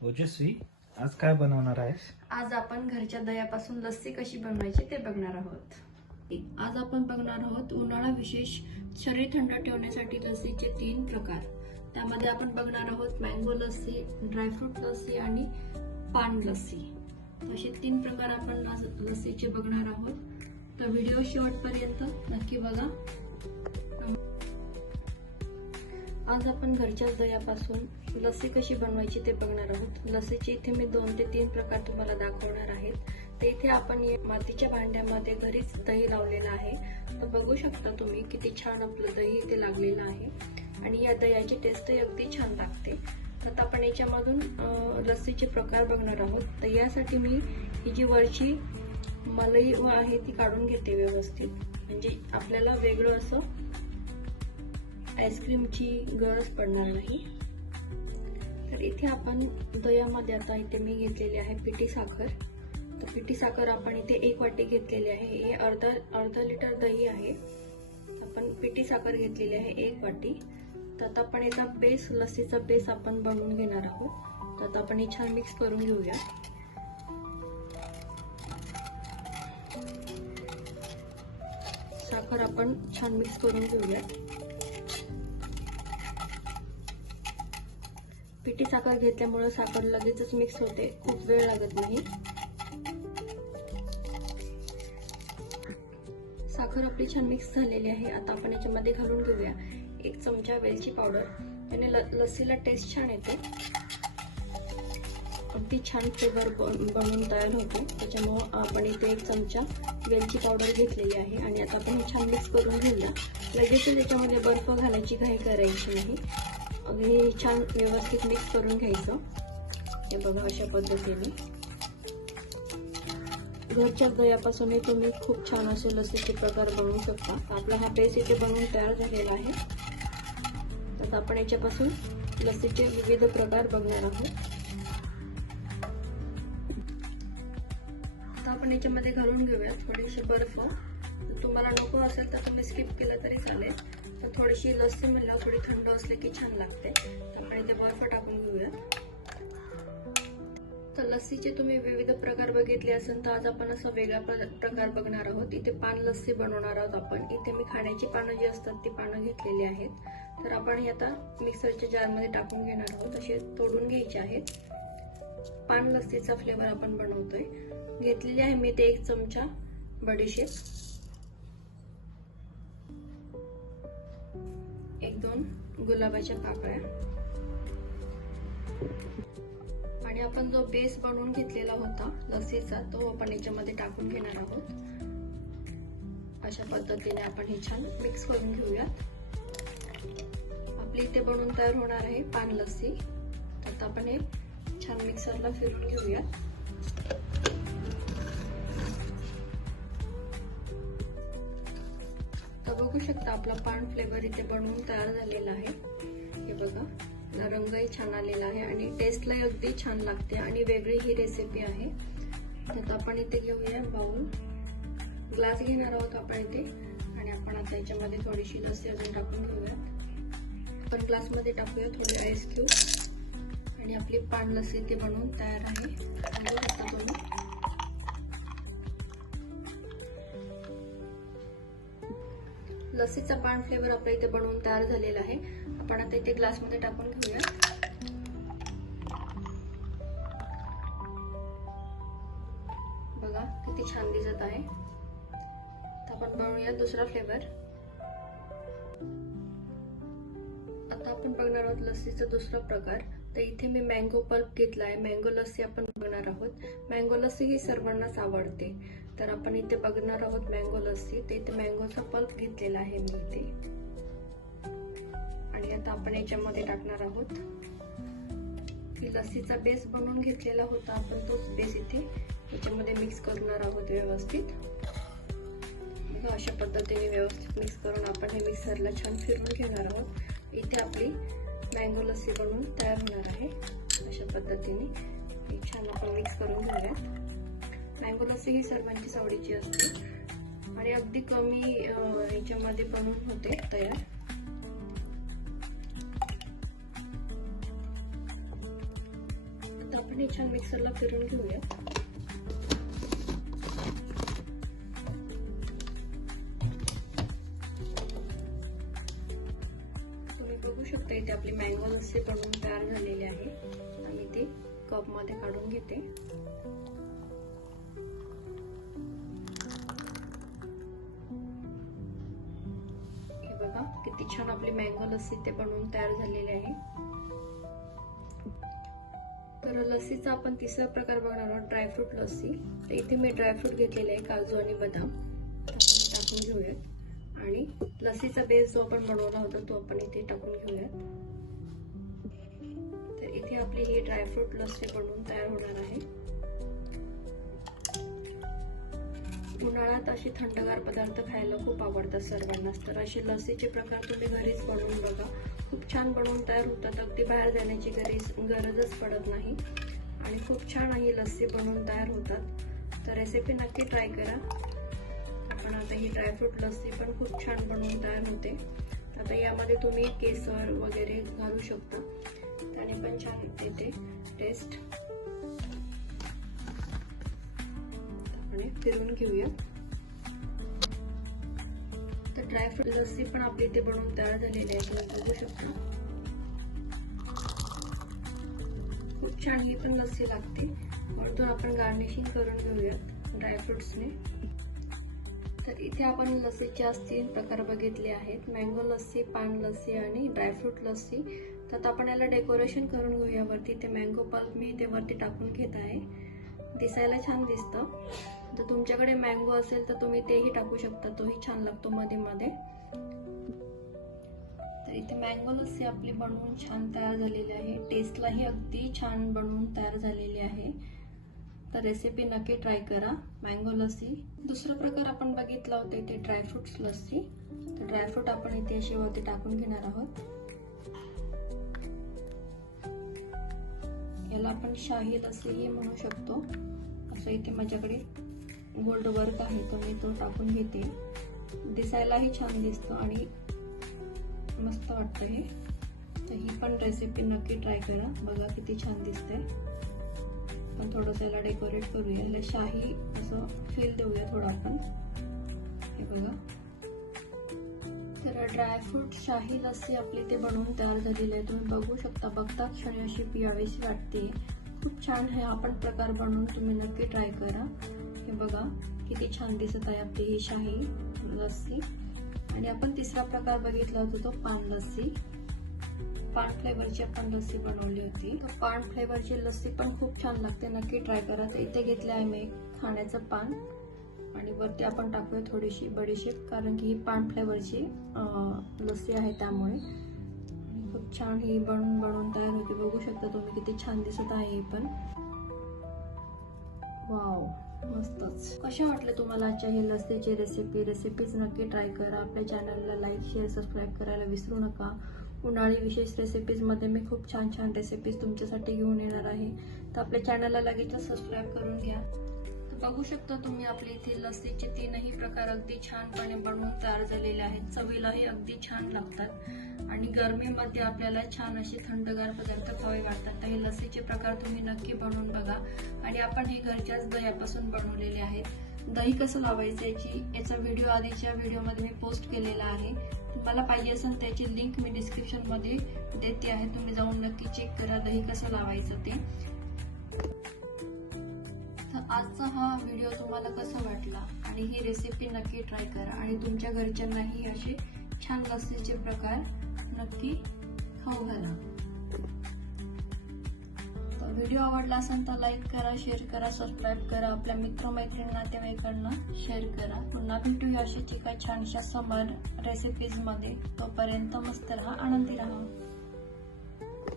ओजस्वी, आज काय बनवणार आहेस? आज आपण घरच्या दह्यापासून लस्सी कशी बनवायची ते बघणार आहोत. आज आपण बघणार आहोत उन्हाळा विशेष शरीर थंड ठेवण्यासाठी लस्सीचे 3 प्रकार. त्यामध्ये आपण बघणार आहोत मँगो लस्सी, ड्रायफ्रूट लस्सी आणि पान लस्सी. असे 3 प्रकार आपण आज लस्सीचे बघणार आहोत. तर व्हिडिओ शेवटपर्यंत नक्की बघा. आज आपण घरच्या दह्यापासून लस्सी कशी बनवायची ते बघणार आहोत. लस्सीचे इथे मी 2 ते 3 प्रकार तुम्हाला दाखवणार आहेत. तर इथे आपण मातीच्या भांड्यामध्ये घरीच दही लावलेलं आहे. तर बघू शकता तुम्ही किती छान आपलं दही इथे लागलेलं आहे आणि या दह्याची टेस्ट अगदी छान लागते. आता आपण याच्यामधून लस्सीचे प्रकार बघणार आहोत. तर यासाठी मी ही जी वरची मलई आहे ती काढून घेते व्यवस्थित, म्हणजे आपल्याला वेगळं असं आईस्क्रीमची गरज पडणार नाही. तर इथे आपण दह्यामध्ये आता इथे मी घेतलेली आहे पिठी साखर. तर पिठी साखर आपण इथे 1 वाटी घेतलेली आहे. हे अर्धा लिटर दही आहे. आपण पिठी साखर घेतलेली आहे 1 वाटी. तर आता आपण याचा बेस, लस्सीचा बेस आपण बनवून घेणार आहोत. तर आता आपण हे छान मिक्स करून घेऊया. साखर आपण छान मिक्स करून घेऊया. पिठी साखर घेतल्यामुळे साखर लगेचच मिक्स होते, खूप वेळ लागत नाही. साखर आपली छान मिक्स झालेली आहे. आता आपण याच्यामध्ये घालून घेऊया 1 चमचा वेलची पावडर. याने लस्सीला टेस्ट छान येते, अगदी छान फ्लेवर बनवून तयार होतो. त्याच्यामुळे आपण इथे 1 चमचा वेलची पावडर घेतलेली आहे आणि आता आपण हे छान मिक्स करून घेऊया. लगेच याच्यामध्ये बर्फ घालायची घाई करायची नाही. हे छान व्यवस्थित मिक्स करून घ्यायचं. हे बघा, अशा पद्धतीने घरच्या दह्यापासून तुम्ही खूप छान असे लस्सीचे प्रकार बनवू शकता. आपला हा बेस इथे बनवून तयार झालेला आहे. तर आपण याच्यापासून लस्सीचे विविध प्रकार बघणार आहोत. आता आपण याच्यामध्ये घालून घेऊया थोडीशी बर्फ. तुम्हाला नको असेल तर तुम्ही स्किप केलं तरी चालेल. तर थोडीशी लस्सी म्हणल्यावर थोडी थंड असले की छान लागते. तर आपण इथे बर्फ टाकून घेऊया. तर लस्सीचे तुम्ही विविध प्रकार बघितले असेल, तर आज आपण असा वेगळा प्रकार बघणार आहोत. इथे पान लस्सी बनवणार आहोत आपण. इथे मी खाण्याची पानं जी असतात ती पानं घेतलेली आहेत. तर आपण हे आता मिक्सरच्या जारमध्ये टाकून घेणार आहोत. असे तोडून घ्यायचे आहेत. पान लस्सीचा फ्लेवर आपण बनवतोय. घेतलेली आहे मी ते 1 चमचा बडीशेप, 1-2 गुलाबाच्या पाकळ्या आणि आपण जो बेस बनवून घेतलेला होता लस्सीचा तो आपण याच्यामध्ये टाकून घेणार आहोत. अशा पद्धतीने आपण हे छान मिक्स करून घेऊयात. आपली इथे बनवून तयार होणार आहे पान लस्सी. तर आपण हे छान मिक्सरला फिरवून घेऊयात. तर बघू शकता आपला पान फ्लेवर इथे बनवून तयार झालेला आहे. हे बघा, रंगही छान आलेला आहे आणि टेस्टला अगदी छान लागते आणि वेगळी ही रेसिपी आहे. तर आपण इथे घेऊया बाउल, ग्लास घेणार आहोत आपण इथे आणि आपण आता याच्यामध्ये थोडीशी लस्सी अजून टाकून घेऊया. आपण ग्लासमध्ये टाकूया थोडे आईस क्यूब आणि आपली पान लस्सी इथे बनवून तयार आहे. बघू शकता तुम्ही. लस्सीचा पान फ्लेवर आपल्या इथे बनवून तयार झालेला आहे. आपण आता इथे ग्लासमध्ये टाकून घेऊया. बघा किती छान दिसत आहे. तर आपण बनवूया दुसरा फ्लेवर. आता आपण बघणार आहोत लस्सीचा दुसरा प्रकार. तर इथे मी मँगो पल्प घेतला आहे. मँगो लस्सी आपण बघणार आहोत. मँगो लस्सी ही सर्वांनाच आवडते. तर आपण इथे बघणार आहोत मँगो लस्सी. ते इथे मँगोचा पल्प घेतलेला आहे मी इथे आणि आता आपण याच्यामध्ये टाकणार आहोत. ही लस्सीचा बेस बनवून घेतलेला होता आपण, तोच बेस इथे याच्यामध्ये मिक्स करणार आहोत व्यवस्थित. बघा, अशा पद्धतीने व्यवस्थित मिक्स करून आपण हे मिक्सरला छान फिरवून घेणार आहोत. इथे आपली मँगो लस्सी बनवून तयार होणार आहे. अशा पद्धतीने छान आपण मिक्स करून घेऊया. मँगो लस्सी ही सर्वांचीच आवडीची असते आणि अगदी कमी याच्यामध्ये बनवून होते तयार. आपण हे छान मिक्सरला फिरून घेऊया. तुम्ही बघू शकता इथे आपली मँगो लस्सी बनवून तयार झालेली आहे. आणि ती कप मध्ये काढून घेते. बघा किती छान आपली मँगो लस्सी ते बनवून तयार झालेली आहे. तर लस्सीचा आपण तिसरा प्रकार बघणार आहोत, ड्रायफ्रूट लस्सी. तर इथे मी ड्रायफ्रूट घेतलेले आहे, काजू आणि बदाम. आपण टाकून घेऊयात आणि लस्सीचा बेस जो आपण बनवला होता तो आपण इथे टाकून घेऊयात. तर इथे आपली ही ड्रायफ्रूट लस्सी बनवून तयार होणार आहे. उन्हाळ्यात अशी थंडगार पदार्थ खायला खूप आवडतात सर्वांनाच. तर असे लस्सीचे प्रकार तुम्ही घरीच बनवून बघा, खूप छान बनवून तयार होतात. अगदी बाहेर जाण्याची गरजच पडत नाही आणि खूप छान ही लस्सी बनवून तयार होतात. तर रेसिपी नक्की ट्राय करा. आपण आता ही ड्रायफ्रूट लस्सी पण खूप छान बनवून तयार होते. आता यामध्ये तुम्ही केसर वगैरे घालू शकता, त्याने पण छान येते टेस्ट. फिरून घेऊया. तर ड्रायफ्रूट लस्सी पण आपली इथे बनवून तयार झालेली आहे, तुम्ही बघू शकता. खूप छान ही पण लस्सी लागते. वरतून आपण गार्निशिंग करून घेऊयात ड्रायफ्रुट्सने. तर इथे आपण लस्सीचे आज 3 प्रकार बघितले आहेत, मँगो लस्सी, पान लस्सी आणि ड्रायफ्रूट लस्सी. तर आपण याला डेकोरेशन करून घेऊया. वरती ते मँगो पल्प मी इथे वरती टाकून घेत आहे, दिसायला छान दिसतं. जर तुमच्याकडे मँगो असेल तर तुम्ही तेही टाकू शकता, तोही छान लागतो मध्ये मध्ये. तर इथे मँगो लस्सी आपली बनवून छान तयार झालेली आहे. टेस्टलाही अगदी छान बनवून तयार झालेली आहे. तर रेसिपी नक्की ट्राय करा, मँगो लस्सी. दुसरा प्रकार आपण बघितला होता इथे ड्रायफ्रुट्स लस्सी. तर ड्रायफ्रूट आपण इथे असे वरती टाकून घेणार आहोत. याला आपण शाही लस्सीही म्हणू शकतो. असं इथे माझ्याकडे गोल्ड वर्क आहे, तर मी तो टाकून घेते. दिसायलाही छान दिसतं आणि मस्त वाटतं हे. तर ही पण रेसिपी नक्की ट्राय करा, बघा किती छान दिसतंय. पण थोडंसं याला डेकोरेट करूया, याला शाही असं फील देऊया थोडं आपण. हे बघा. तर ड्रायफ्रूट शाही लस्सी आपली ते बनवून तयार झालेली आहे. तुम्ही बघू शकता, बघताच क्षणी अशी पियावीशी वाटते. खूप छान हे आपण प्रकार बनवून तुम्ही नक्की ट्राय करा. हे बघा किती छान दिसत आहे आपली ही शाही लस्सी. आणि आपण तिसरा प्रकार बघितला होता तो पान लस्सी. पान फ्लेवरची आपण लस्सी बनवली होती. तर पान फ्लेवरची लस्सी पण खूप छान लागते, नक्की ट्राय करा. तर इथे घेतले आहे मी खाण्याचं पान आणि वरती आपण टाकूया थोडीशी बडीशेप, कारण की ही पान फ्लेवरची लस्सी आहे त्यामुळे. खूप छान ही बनवून तयार होती, बघू शकता तुम्ही किती छान दिसत आहे ही पण. वाव, मस्तच. कशा वाटले तुम्हाला आजच्या ही लस्सीची रेसिपीज नक्की ट्राय करा. आपल्या चॅनलला लाईक, शेअर, सबस्क्राईब करायला विसरू नका. उन्हाळी विशेष रेसिपीजमध्ये मी खूप छान छान रेसिपीज तुमच्यासाठी घेऊन येणार आहे. तर आपल्या चॅनलला लगेच सबस्क्राईब करून घ्या. बघू शकता तुम्ही आपल्या इथे लस्सीचे 3ही प्रकार अगदी छानपणे बनवून तयार झालेले आहेत. चवीलाही अगदी छान लागतात आणि गरमीमध्ये आपल्याला छान असे थंडगार पदार्थ खावे वाटतात. तर हे लस्सीचे प्रकार तुम्ही नक्की बनवून बघा. आणि आपण हे घरच्याच दह्यापासून बनवलेले आहेत. दही कसं लावायचं याचा व्हिडिओ आधीच्या व्हिडिओमध्ये मी पोस्ट केलेला आहे. तुम्हाला पाहिजे असेल त्याची लिंक मी डिस्क्रिप्शनमध्ये देते आहे, तुम्ही जाऊन नक्की चेक करा दही कसं लावायचं ते. तर आजचा हा व्हिडिओ तुम्हाला कसा वाटला आणि ही रेसिपी नक्की ट्राय करा आणि तुमच्या घरच्यांनाही असे छान लस्सीचे प्रकार नक्की खाऊ घाला. तर व्हिडिओ आवडला असेल तर लाईक करा, शेअर करा, सबस्क्राईब करा, आपल्या मित्रमैत्रिणी नातेवाईकांना शेअर करा. पुन्हा भेटूया अशी एका छानशा समर रेसिपीज मध्ये. तोपर्यंत मस्त राहा, आनंदी राहा.